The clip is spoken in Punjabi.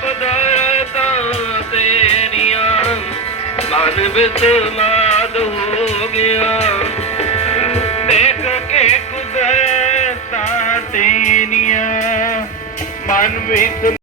ਕੁਦਰਤਾਂ ਤੇਰੀਆਂ। ਮਨ ਵਿੱਚ ਮਾਦ ਹੋ ਗਿਆ ਦੇਖ ਕੇ ਕੁਦਰਤਾਂ ਤੇਰੀਆਂ। ਮਨ ਵਿੱਚ